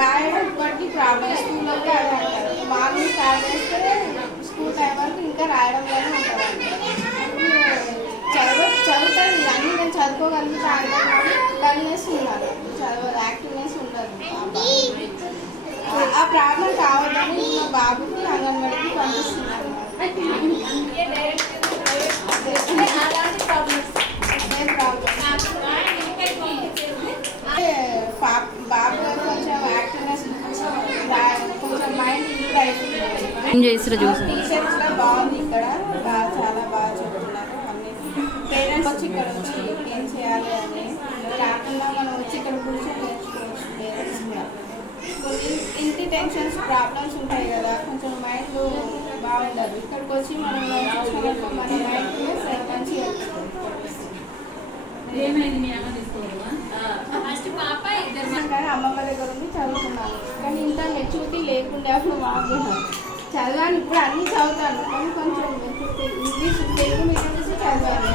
రాయడం ఇప్పటికీ ప్రాబ్లం. స్కూల్లో కూడా అదే అంటారు. మార్నింగ్ స్టార్ట్ చేస్తే స్కూల్ టైం వరకు ఇంకా రాయడంలోనే ఉంటారండి. చదువుతుంది అన్నీ నేను చదువుకోగలుగుతా అంటే డల్నెస్ ఉన్నారు, చదవదు, యాక్టివ్నెస్ ఉండదు. ఆ ప్రాబ్లం కావద్దని మా బాబుకి అంగన్వాడికి పంపిస్తున్నారు. బాబు కొంచెం యాక్టివ్నెస్, కొంచెం మైండ్ ఇంప్రూవ్ అవుతుంది. టీచర్స్ కూడా బాగుంది ఇక్కడ, చాలా బాగా చెప్తున్నారు. అన్ని పేరెంట్స్ వచ్చి ఇక్కడ వచ్చి ఏం చేయాలి అని కాకుండా మనం వచ్చి ఇక్కడ కూర్చొని నేర్చుకోవచ్చు. పేరెంట్స్ ఇంటి టెన్షన్స్ ప్రాబ్లమ్స్ ఉంటాయి కదా, కొంచెం మైండ్ బాగుండదు. ఇక్కడికి వచ్చి మనం నేర్చుకున్నప్పుడు మన మైండ్ మంచిగా కానీ అమ్మమ్మ దగ్గర ఉంది చదువుకున్నాను. కానీ ఇంత మెచ్యూరిటీ లేకుండా అప్పుడు బాగున్నాను. చదివాను, ఇప్పుడు అన్నీ చదువుతాను. కానీ కొంచెం ఇంగ్లీష్ తెలుగు మీడియం నుంచి చదివాను.